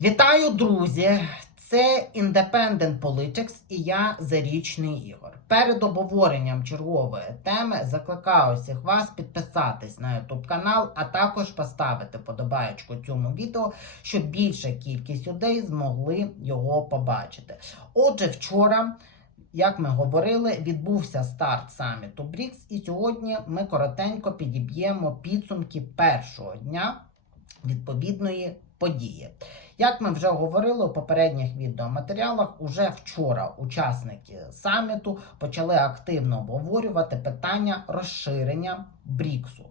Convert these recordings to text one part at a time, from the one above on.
Вітаю, друзі! Це Independent Politics і я Зарічний Ігор. Перед обговоренням чергової теми закликаю всіх вас підписатись на YouTube канал, а також поставити подобаєчку цьому відео, щоб більша кількість людей змогли його побачити. Отже, вчора. Як ми говорили, відбувся старт саміту БРІКС, і сьогодні ми коротенько підіб'ємо підсумки першого дня відповідної події. Як ми вже говорили у попередніх відеоматеріалах, уже вчора учасники саміту почали активно обговорювати питання розширення БРІКСу.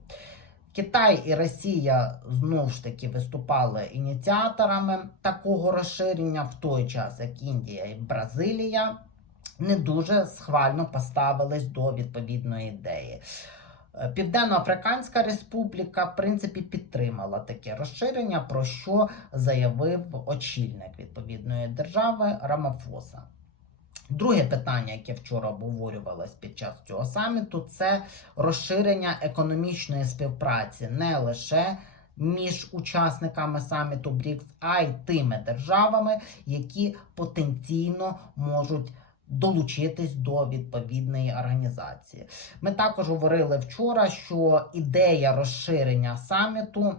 Китай і Росія знову ж таки виступали ініціаторами такого розширення в той час, як Індія і Бразилія не дуже схвально поставились до відповідної ідеї. Е, Південно-Африканська Республіка, в принципі, підтримала таке розширення, про що заявив очільник відповідної держави Рамафоса. Друге питання, яке вчора обговорювалось під час цього саміту, це розширення економічної співпраці не лише між учасниками саміту БРІКС, а й тими державами, які потенційно можуть долучитись до відповідної організації. Ми також говорили вчора, що ідея розширення саміту,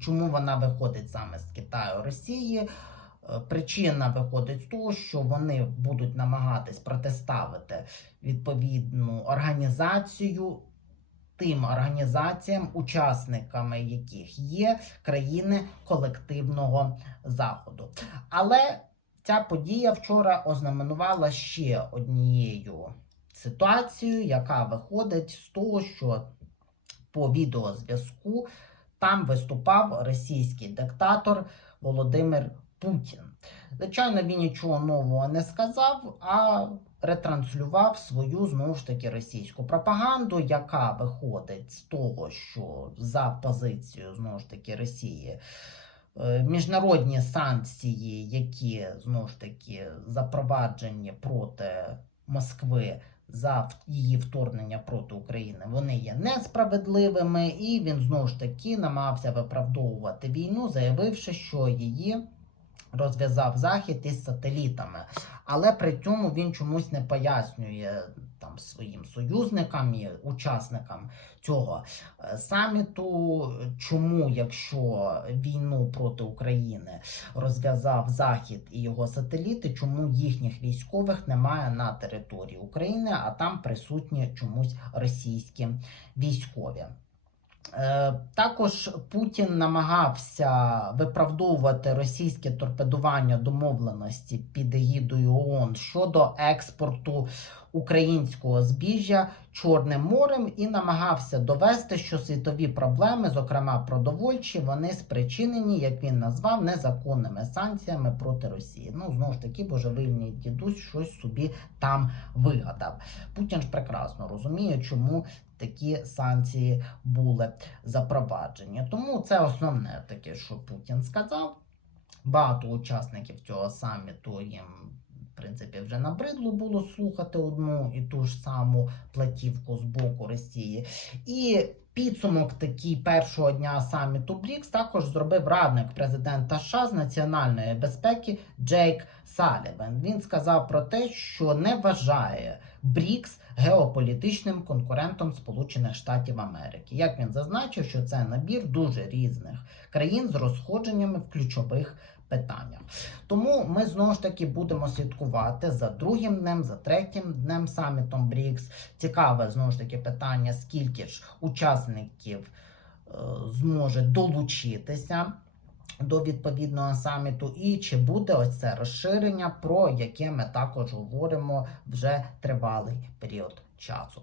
чому вона виходить саме з Китаю Росії. е, Причина виходить з того, що вони будуть намагатись протиставити відповідну організацію тим організаціям, учасниками яких є країни колективного заходу. Але Ця подія вчора ознаменувала ще однією ситуацією, яка виходить з того, що по відеозв'язку там виступав російський диктатор Володимир Путін. Звичайно, він нічого нового не сказав, а ретранслював свою знову ж таки російську пропаганду, яка виходить з того, що за позицією знову ж таки Росії. Е, Міжнародні санкції, які знову ж таки запроваджені проти Москви за її вторгнення проти України, вони є несправедливими, і він знову ж таки намагався виправдовувати війну, заявивши, що її розв'язав Захід із сателітами. Але при цьому він чомусь не пояснює там своїм союзникам і учасникам цього е, саміту, чому, якщо війну проти України розв'язав Захід і його сателіти, чому їхніх військових немає на території України, а там присутні чомусь російські військові. Е, Також Путін намагався виправдовувати російське торпедування домовленості під егідою ООН щодо експорту українського збіжжя Чорним морем і намагався довести, що світові проблеми, зокрема продовольчі, вони спричинені, як він назвав, незаконними санкціями проти Росії. Ну знову ж таки, божевільний дідусь щось собі там вигадав. Путін ж прекрасно розуміє, чому такі санкції були запроваджені. Тому це основне таке, що Путін сказав. Багато учасників цього саміту їм. Принципі, вже набридло було слухати одну і ту ж саму платівку з боку Росії. І підсумок такий першого дня саміту БРІКС також зробив радник президента США з національної безпеки Джейк Салівен. Він сказав про те, що не вважає БРІКС геополітичним конкурентом Сполучених Штатів Америки. Як він зазначив, що це набір дуже різних країн з розходженнями в ключових питаннях. Тому ми знову ж таки будемо слідкувати за другим днем, за третім днем самітом БРІКС. Цікаве знову ж таки питання, скільки ж учасників е, зможе долучитися. До відповідного саміту, і чи буде ось це розширення, про яке ми також говоримо вже тривалий період часу.